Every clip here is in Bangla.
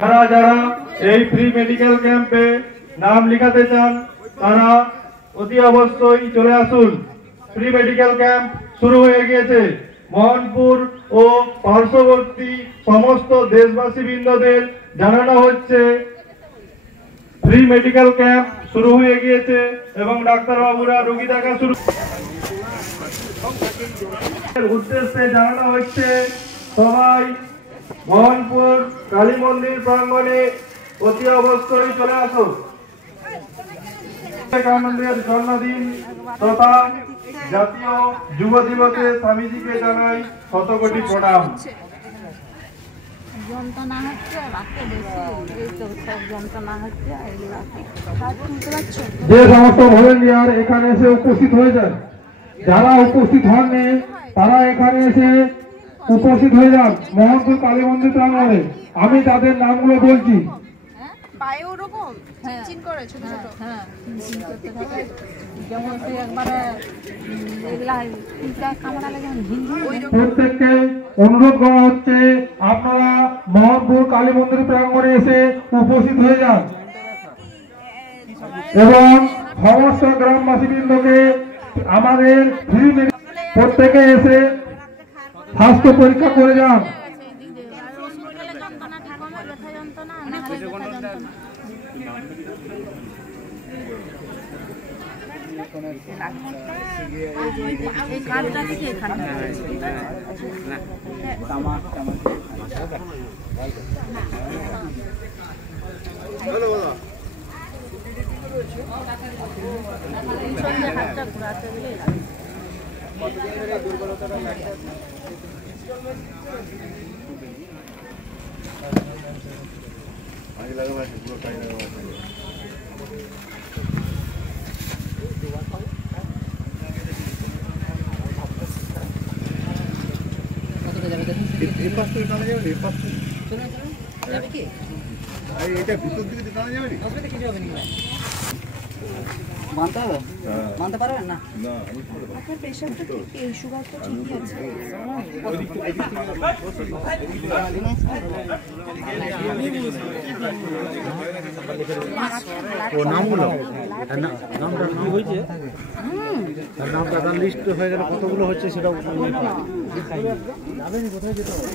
যারা যারা এই ফ্রি মেডিকেল ক্যাম্পে নাম লিখাতে চান তারা অতি অবশ্যই চলে আসুন। ফ্রি মেডিকেল ক্যাম্প শুরু হয়ে গিয়েছে। মোহনপুর ও পার্শ্ববর্তী সমস্ত দেশবাসী বৃন্দদের জানানো হচ্ছে ফ্রি মেডিকেল ক্যাম্প শুরু হয়ে গিয়েছে এবং ডাক্তারবাবুরা রোগী দেখা শুরু উদ্দেশ্যে জানানো হচ্ছে সবাই মোহনপুর কালী মন্দির প্রাঙ্গণে অতি অবশ্যই চলে আসুন। বিবেকানন্দের জন্মদিন তথা জাতীয় যুব দিবসে স্বামীজিকে জানাই শতকোটি প্রণাম। যন্ত্রণা হচ্ছে যে সমস্ত ভলেন্টিয়ার এখানে এসে উপস্থিত হয়েছেন, যারা উপস্থিত হননি তারা এখানে এসে উপস্থিত হয়ে যান মোহনপুর কালী মন্দির প্রাঙ্গণে। আমি তাদের নামগুলো বলছি। প্রত্যেককে অনুরোধ করা হচ্ছে আপনারা মোহনপুর কালী মন্দির প্রাঙ্গণে এসে উপস্থিত হয়ে যান এবং সমস্ত গ্রামবাসী বৃন্দকে আমাদের ফ্রি প্রত্যেকে এসে স্বাস্থ্য পরীক্ষা করে যান। মানতে পারবেন না? আপনার প্রেশারটা কি সুগার তো ঠিকই আছে। ও নামগুলো নামটা কি হয়েছে, তার নামটা তার লিস্ট হয়ে গেলে কতগুলো হচ্ছে সেটাও যাবেনি। কোথায় যেতে হবে?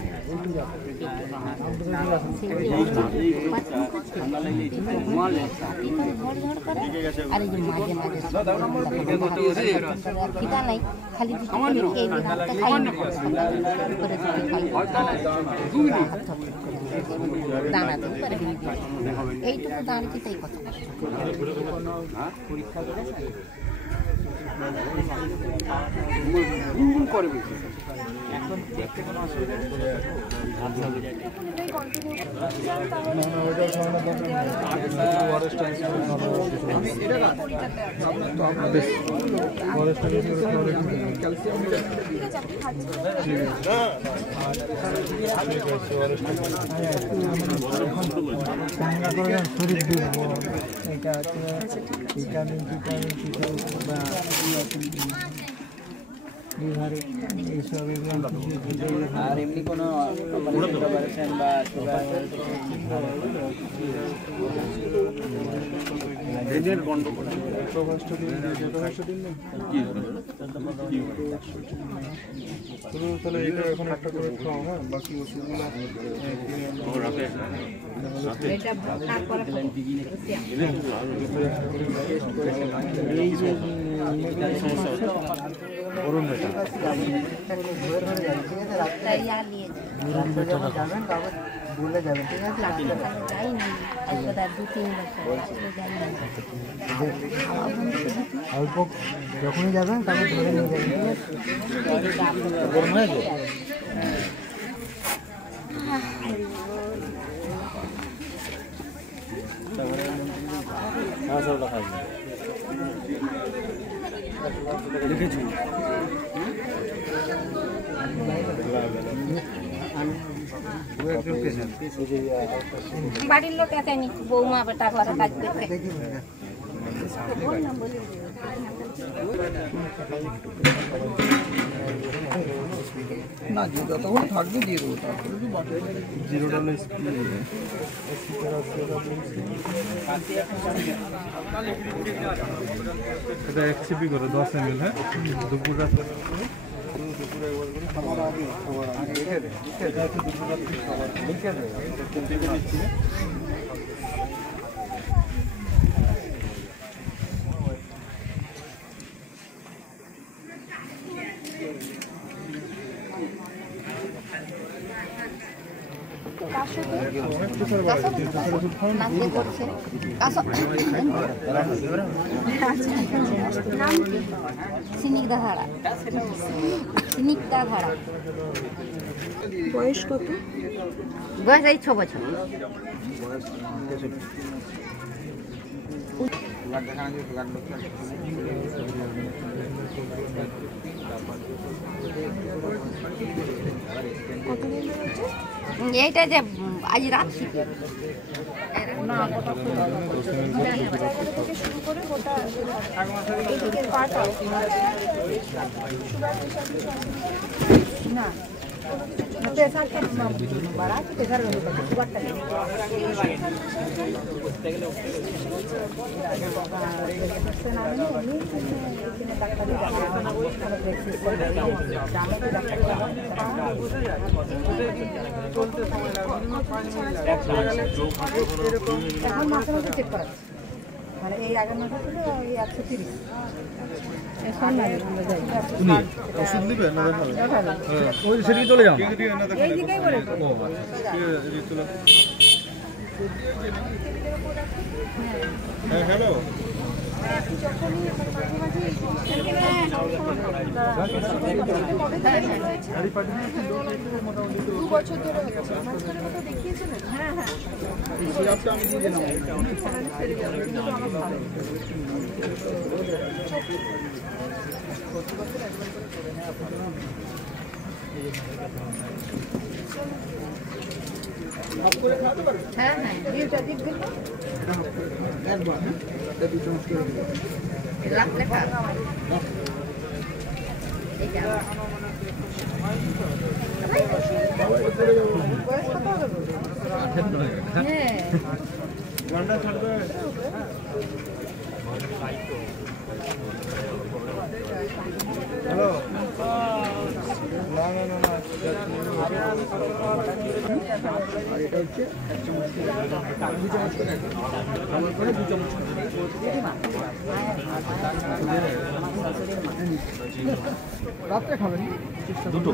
এইটুকু দাঁড়িয়ে তাই কথা পরীক্ষা করে এখন দেখতে কোনো অসুবিধা আর এমনি কোনো তাহলে এটা এখন একটা করে খাও, হ্যাঁ, বাকি ওষুধগুলো এই যে করুন বেটা ভুলে যাবেন, ঠিক আছে? অল্প যখনই যাবেন তারপর ধরে নিয়ে যাবেন, ঠিক আছে? গরম হয়েছে? লিখেছি বাড়ির লোক এত বৌমা বেটা ঘরে কাজ করতে না যে যতক্ষণ থাকবে দিয়ে দেবো, তারপরে কি বাকি জিরোটা হলো এটা 1 সিপি করে 10 ml। হ্যাঁ, দুপুরটা দুপুরে একবার করে খাবার আগে লিখে দে, এটা হচ্ছে দুপুর রাত্রি খাবার লিখে দে, কোনটি দিচ্ছি। বয়স কত? বয়স এই 6 বছর। কতদিন ধরে হচ্ছে? এইটা যে আজ রাত থেকে থেকে শুরু করে গোটা এদিকের পাটা না প্রেসার বাড়া প্রেসার সুগারটা এখন মাসে মাসে চেক করা মানে এই আগের মাসে ছিল এই 130। ওষুধ দিবে না দেখাবে? ওই সেদিকে চলে যাও। এই দিকেই বলে ও আচ্ছা, ঠিক আছে, চলে। হ্যাঁ, হ্যালো। যখনই মাঝে মাঝে এই জিনিসটা 2 বছর ধরে হচ্ছে মাঝখানে মতো দেখিয়েছিলেন। হ্যাঁ হ্যাঁ হ্যাঁ হ্যাঁ বিলটা দিবেন একবার দুটো চামচ করে দেবো। লাখ লেখা এই যে বয়স কত হবে? হ্যাঁ ঘন্টা ছাড়বে। হ্যালো। না না না না, আর এটা হচ্ছে 1 চামচ করে 2 চামচ করে আমার করে 2 চামচ রাত্রে খাবেন দুটো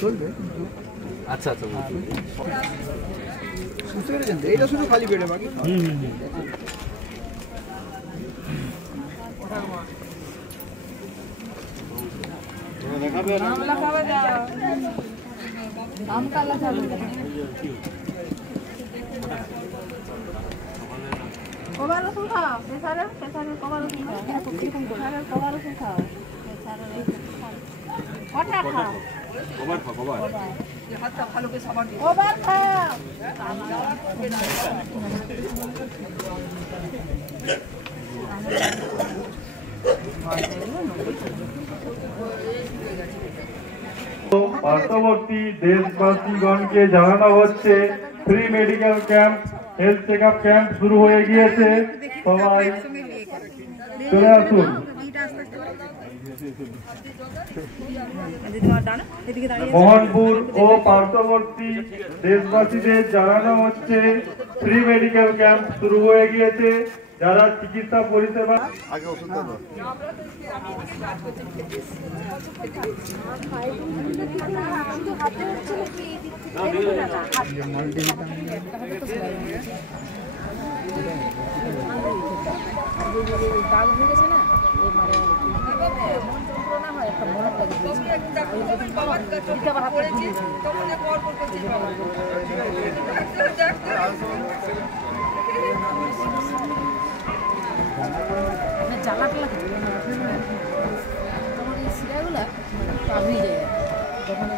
চলবে। আচ্ছা আচ্ছা বুঝতে পেরেছেন? এইটা শুধু খালি পেটে, বাকি দেখাবে না। আম কালা যাবে কবার রসুন খাও প্রেসারের কবার রসুন খাও প্রেসারের কবার রসুন খাও কটা খাও কবার খাও পার্শ্ববর্তী দেশবাসীগণকে জানানো হচ্ছে free medical camp, health check up camp শুরু হয়ে গিয়েছে। সবাই চলে আসুন। মোহনপুর ও পার্শ্ববর্তী দেশবাসীদের জানানো হচ্ছে ফ্রি মেডিকেল ক্যাম্প শুরু হয়ে গিয়েছে। যারা চিকিৎসা পরিষেবা আগে ওষুধ দেবো। শুধু হাতে হচ্ছে নাকি দাগ হয়ে গেছে না মানে যন্ত্রণা হয় একটা মনে জ্বালা টালা তখন এই সিরাগুলা পাবি যায় তখন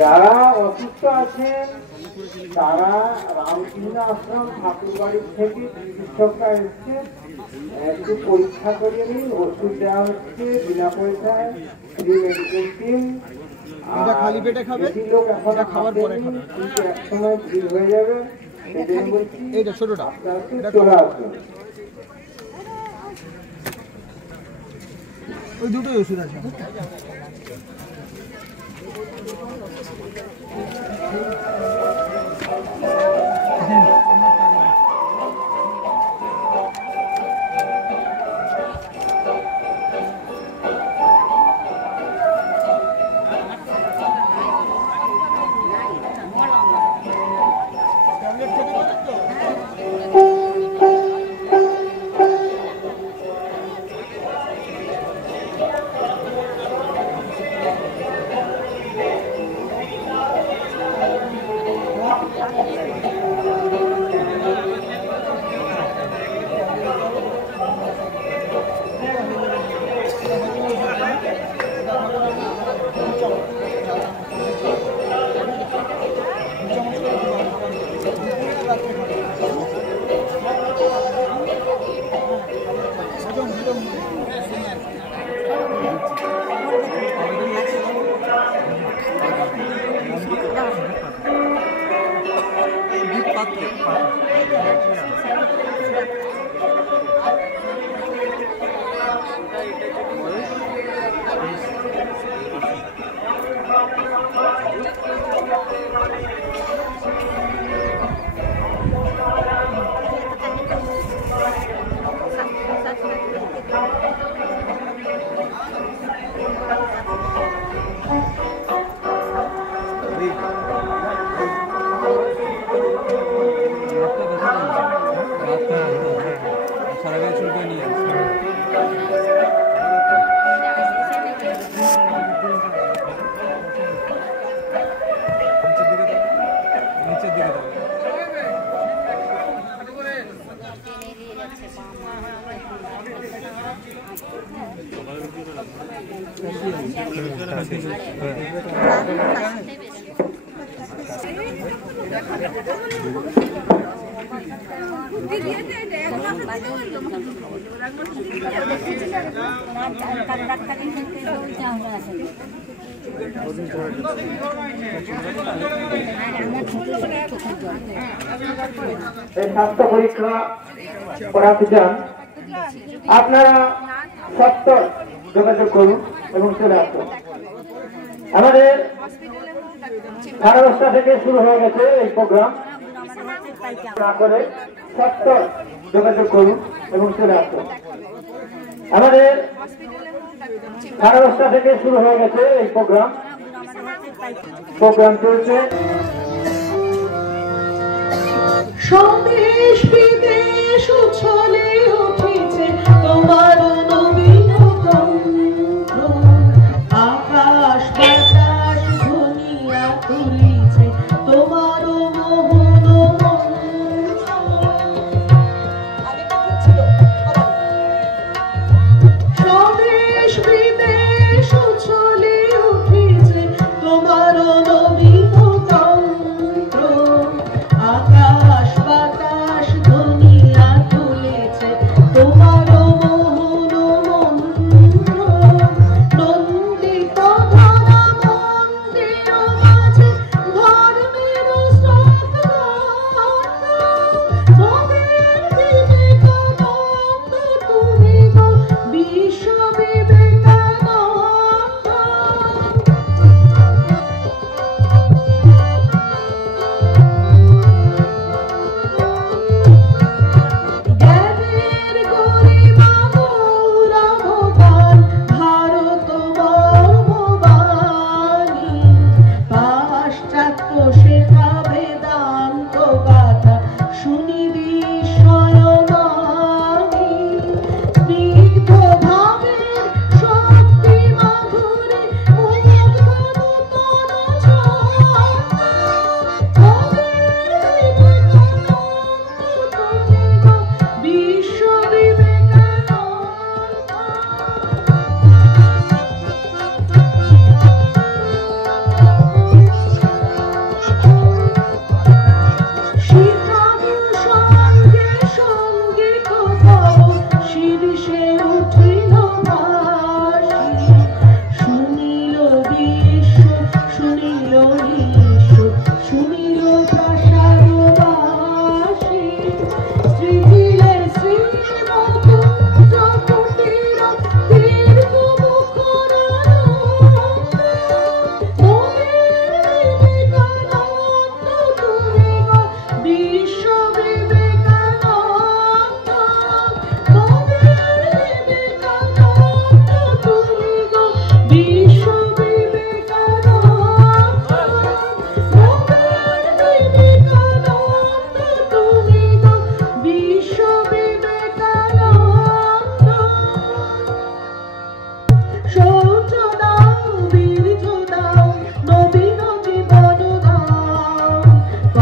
যারা অসুস্থ আছেন তারা রামকৃষ্ণ আশ্রম ঠাকুরবাড়ি থেকে চিকিৎসকরা এসছে, একটু পরীক্ষা করিয়ে নিন, ওষুধ দেওয়া হচ্ছে বিনা পয়সায়, ফ্রি মেডিকেল টিম। খালি পেটে খাবে, লোক এখন খাবার পরে খাবে, কিন্তু এক সময় ফ্রি হয়ে যাবে। সেজন্য বলছি এইটা ছোটটা চলে আসুন। ওই দুটোই ওষুধ আছে। স্বাস্থ্য পরীক্ষা করাতে চান আপনারা সত্তর যোগাযোগ করুন এবং চলে আসুন। আমাদের 10:30 থেকে শুরু হয়ে গেছে এই প্রোগ্রাম, না করে সত্তর যোগাযোগ করুন এবং চলে আসুন। আমাদের 10:30 থেকে শুরু হয়ে গেছে এই প্রোগ্রাম চলছে। স্বদেশ বিদেশ উছলে উঠেছে তোমার নবীনতম, আকাশ বাতাস ধনিয়া তুলিছে তোমার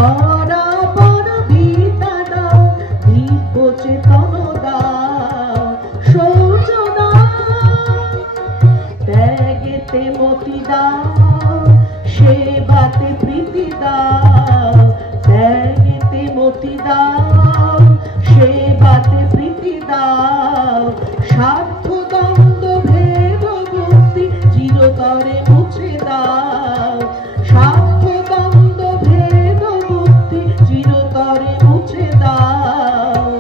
ভরা পরা বিদ্যা দাও, দিব্য চেতন দাও, সৌর্য দাও, ত্যাগেতে মতি দাও, সেবাতে প্রীতি দাও, ত্যাগেতে মতি দাও, সেবাতে প্রীতি দাও, স্বার্থ দ্বন্দ্ব ভেদ বুদ্ধি চিরতরে মুছে দাও, স্বার্থ দ্বন্দ্ব ভেদ বুদ্ধি চিরতরে মুছে দাও।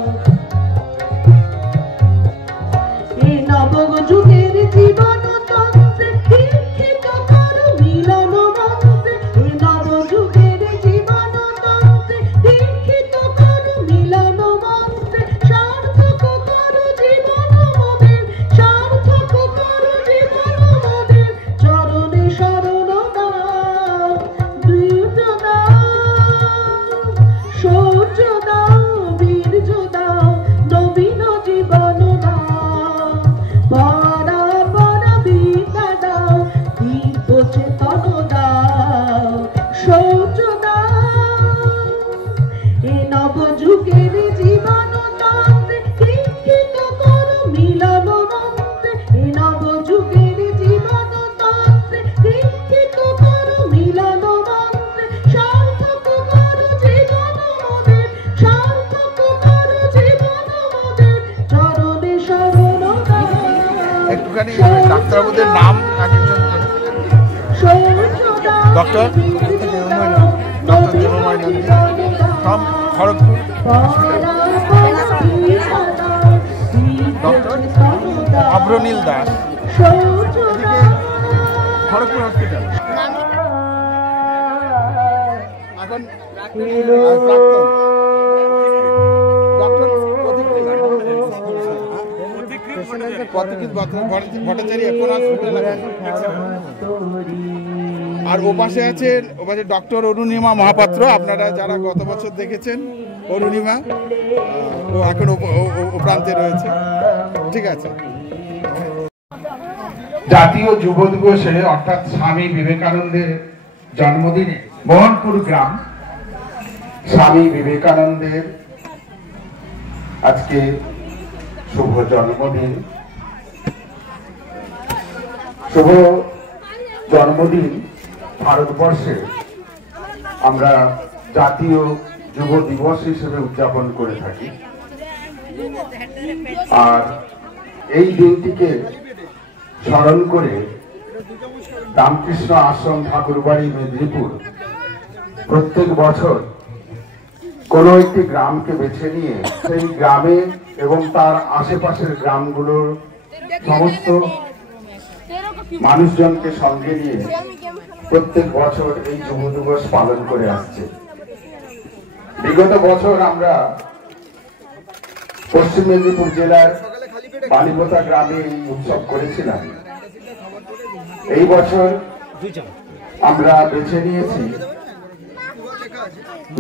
এ নবযুগের জীবন তন্ত্রে দীক্ষিত করো মিলন মন্ত্রে, এ নবযুগের জীবন তন্ত্রে দীক্ষিত করো মিলন মন্ত্রে, সার্থক করো জীবন মোদের, সার্থক করো জীবন মোদের, চরণে শরণ দাও, বীর্য দাও, সৌর্য দাও, বীর্য দাও, নবীন জীবন দাও, পরা পরা বিদ্যা দাও, দিব্য চেতন দাও, সৌর্য দাও। এ নবযুগের জীবন তন্ত্রে দীক্ষিত করো মিলন মন্ত্রে, এ নবযুগের জীবন তন্ত্রে দীক্ষিত করো মিলন মন্ত্রে, সার্থক করো জীবন মোদের, সার্থক করো জীবন মোদের, চরণে শরণ দাও, একটুখানি ডাক্তারবাবুদের নাম এক একজন করে। Doctor Debamoy Nandi from Kharagpur doctor Abhranil Das, এদিকে খড়গপুর হসপিটাল। এখন ডক্টর প্রতীক ভট্টাচার্য এখন হসপিটাল। আর ওপাশে আছেন ডক্টর অরুণিমা মহাপাত্র, আপনারা যারা গত বছর দেখেছেন অরুণিমা, ও এখন ও প্রান্তে রয়েছে। ঠিক আছে। জাতীয় যুব দিবসে অর্থাৎ স্বামী বিবেকানন্দের জন্মদিনে মোহনপুর গ্রাম স্বামী বিবেকানন্দের আজকে শুভ জন্মদিন। শুভ জন্মদিন ভারতবর্ষে আমরা জাতীয় যুব দিবস হিসেবে উদযাপন করে থাকি। আর এই দিনটিকে স্মরণ করে রামকৃষ্ণ আশ্রম ঠাকুরবাড়ি মেদিনীপুর প্রত্যেক বছর কোনো একটি গ্রামকে বেছে নিয়ে সেই গ্রামে এবং তার আশেপাশের গ্রামগুলোর সমস্ত মানুষজনকে সঙ্গে নিয়ে প্রত্যেক বছর এই যুব দিবস পালন করে আসছে। বিগত বছর আমরা পশ্চিম মেদিনীপুর জেলার বালিপোতা গ্রামে এই উৎসব করেছিলাম। এই বছর আমরা বেছে নিয়েছি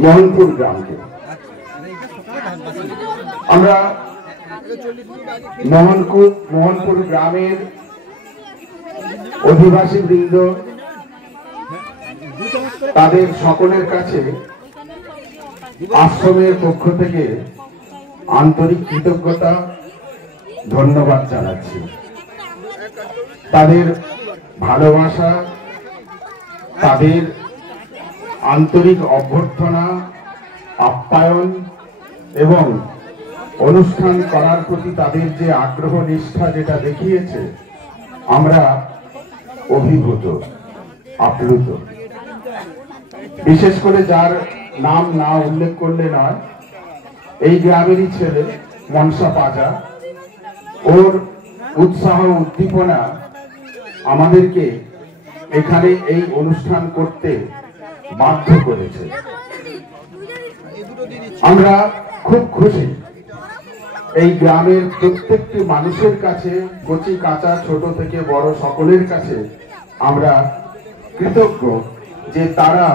মোহনপুর গ্রামকে। আমরা মোহনপুর গ্রামের অধিবাসী বৃন্দ তাদের সকলের কাছে আশ্রমের পক্ষ থেকে আন্তরিক কৃতজ্ঞতা ধন্যবাদ জানাচ্ছি। তাদের ভালোবাসা, তাদের আন্তরিক অভ্যর্থনা, আপ্যায়ন এবং অনুষ্ঠান করার প্রতি তাদের যে আগ্রহ নিষ্ঠা যেটা দেখিয়েছে, আমরা অভিভূত, আপ্লুত। বিশেষ করে যার নাম না উল্লেখ করলে নয়, এই গ্রামেরই ছেলে মনসা পাজা, ওর উৎসাহ উদ্দীপনা আমাদেরকে এখানে এই অনুষ্ঠান করতে বাধ্য করেছে। আমরা খুব খুশি। এই গ্রামের প্রত্যেকটি মানুষের কাছে, কচি কাঁচা ছোট থেকে বড় সকলের কাছে আমরা কৃতজ্ঞ যে তারা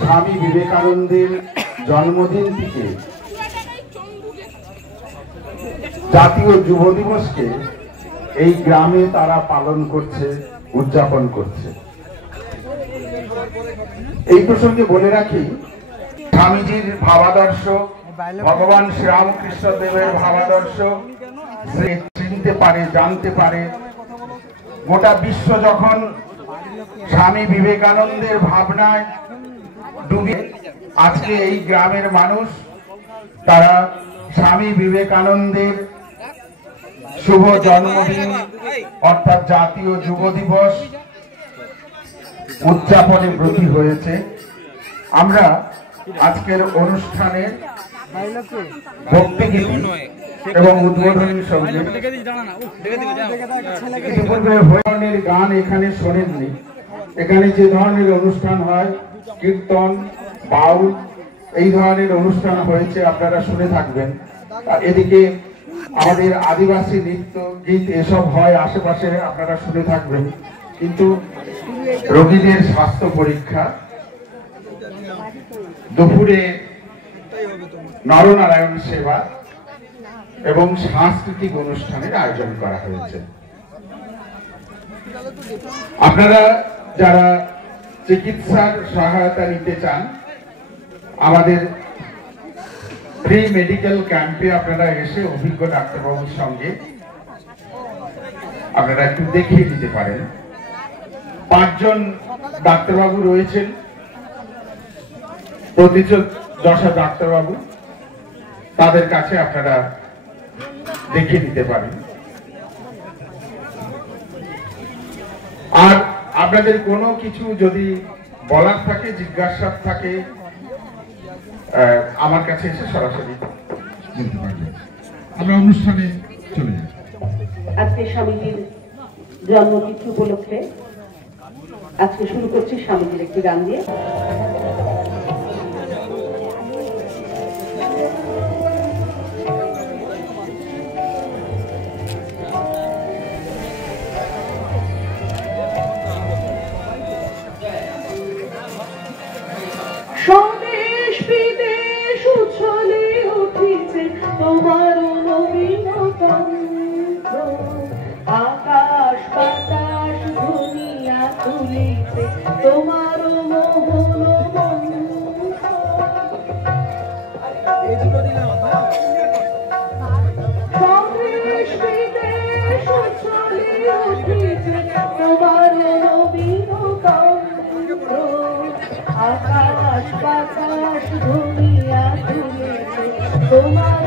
স্বামী বিবেকানন্দের জন্মদিনটিকে, জাতীয় যুব দিবসকে এই গ্রামে তারা পালন করছে, উদযাপন করছে। এই প্রসঙ্গে বলে রাখি, স্বামীজির ভাবাদর্শ, ভগবান শ্রীরামকৃষ্ণ দেবের ভাবাদর্শ সে চিনতে পারে, জানতে পারে। গোটা বিশ্ব যখন স্বামী বিবেকানন্দের ভাবনায় ডুবে, আজকে এই গ্রামের মানুষ তারা স্বামী বিবেকানন্দের শুভ জন্মদিন অর্থাৎ জাতীয় যুব দিবস উদযাপনে ব্রতী হয়েছে। আমরা আজকের অনুষ্ঠানে ভক্তিগীতি এবং উদ্বোধনী সঙ্গীত, ইতিপূর্বে ধরনের গান এখানে শোনেননি। এখানে যে ধরনের অনুষ্ঠান হয়, কীর্তন, বাউল, এই ধরনের অনুষ্ঠান হয়েছে, আপনারা শুনে থাকবেন। আর এদিকে আমাদের আদিবাসী নৃত্য, গীত এসব হয় আশেপাশে, আপনারা শুনে থাকবেন। কিন্তু রোগীদের স্বাস্থ্য পরীক্ষা, দুপুরে নরনারায়ণ সেবা এবং সাংস্কৃতিক অনুষ্ঠানের আয়োজন করা হয়েছে। আপনারা যারা চিকিৎসার সহায়তা নিতে চান, আমাদের ফ্রি মেডিকেল ক্যাম্পে আপনারা এসে অভিজ্ঞ ডাক্তারবাবুর সঙ্গে আপনারা একটু দেখিয়ে দিতে পারেন। 5 জন ডাক্তারবাবু রয়েছেন, প্রতিযোগী ডাক্তারবাবু, তাদের কাছে আপনারা দেখিয়ে দিতে পারেন। আর আপনাদের কোনো কিছু যদি বলার থাকে, জিজ্ঞাসা থাকে, আমার কাছে এসে সরাসরি বলতে পারবেন। আমরা অনুষ্ঠানে চলে যাই। আজকে স্বামীজির জন্মতিথি উপলক্ষে আজকে শুরু করছি স্বামীজির একটি গান দিয়ে। স্বদেশ বিদেশ উচ্ছলে উঠিছে তোমার নবীনতম, আকাশ বাতাস দুনিয়া তুলিছে তোমার মোহন স্বদেশ বিদেশ উচ্ছলে উঠিছে তোমার নবীনতম, আকাশ বাতাস দুনিয়া তুলেছে তোমার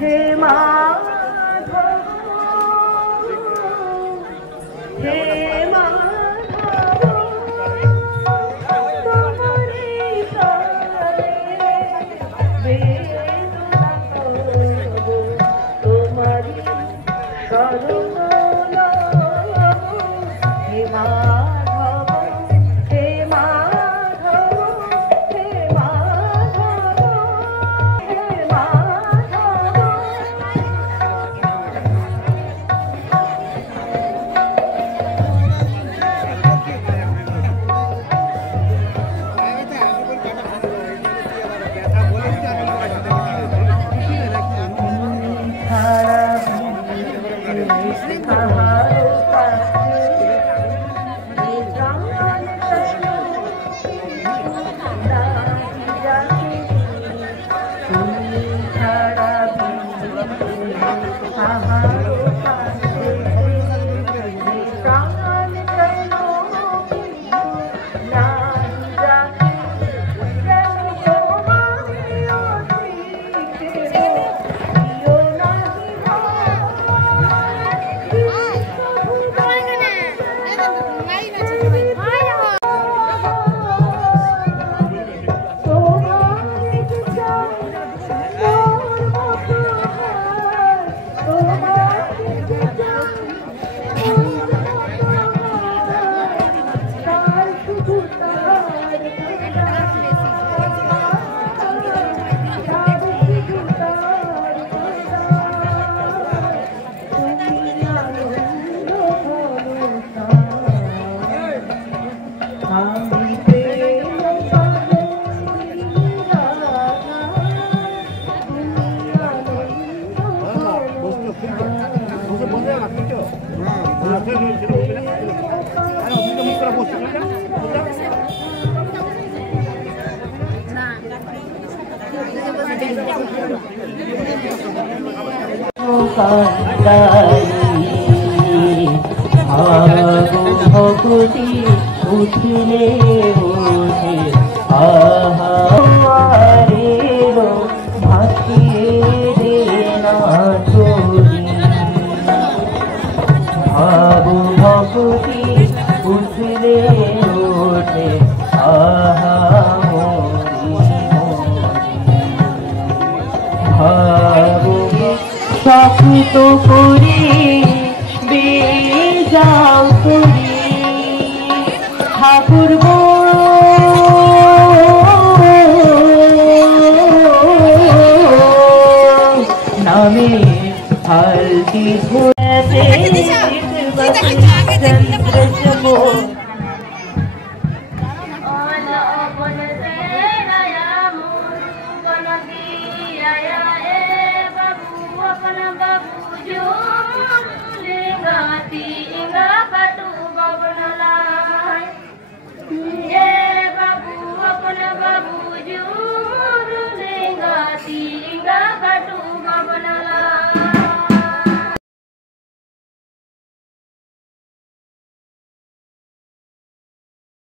হে মাধব হে মাধব তোমারি চরণে বেদনা করব, তোমারি শরণ লব। হে মাধব হে মাধব হে মাধব হে মাধব ভগতি উঠিলে ওঠে আহারের ভাসিয়ে দে না চলি ভাব ভগতি উঠিলে ওঠে ভাব শক্ত করি বেজাও করি ঠাকুর নামে হালতি ঘোরাতে बाबू अपना बाबू जो गाती